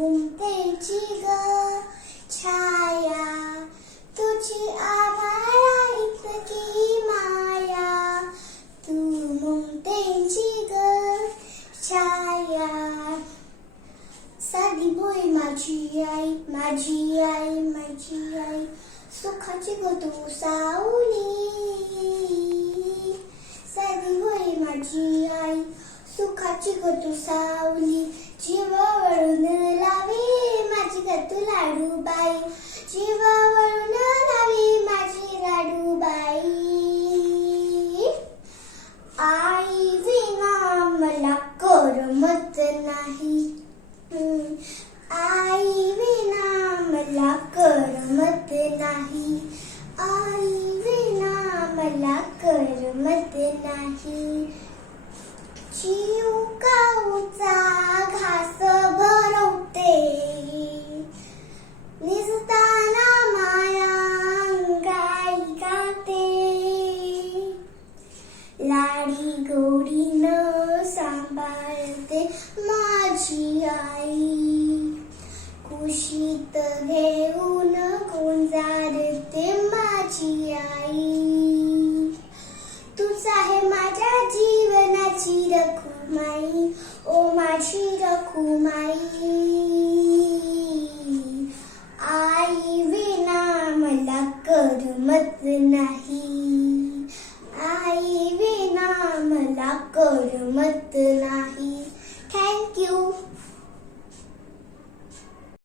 तू गुमतेची ग छाया. तुझी आभाळा इतकी माया. तू मुमतेची ग छाया. साधी बोय माझी आई माझी आई माझी आई. सुखाची ग तू सावली. साधी भोय माझी आई सुखाची ग तू सावली. जीवावळून लाडूबाई जीवावरून लावी माझी लाडूबाई. आई विना मला करमत नाही. आई विना मला करमत नाही. आई विना मला करमत नाही. माझी गोडी न सांभाळते माझी आई. कुशीत घेऊन गोंजारते माझी आई? तूच आहे माझ्या जीवनाची रखुमाई ओ माझी रखुमाई. आई विना मला करमत नाही. करमत नाही.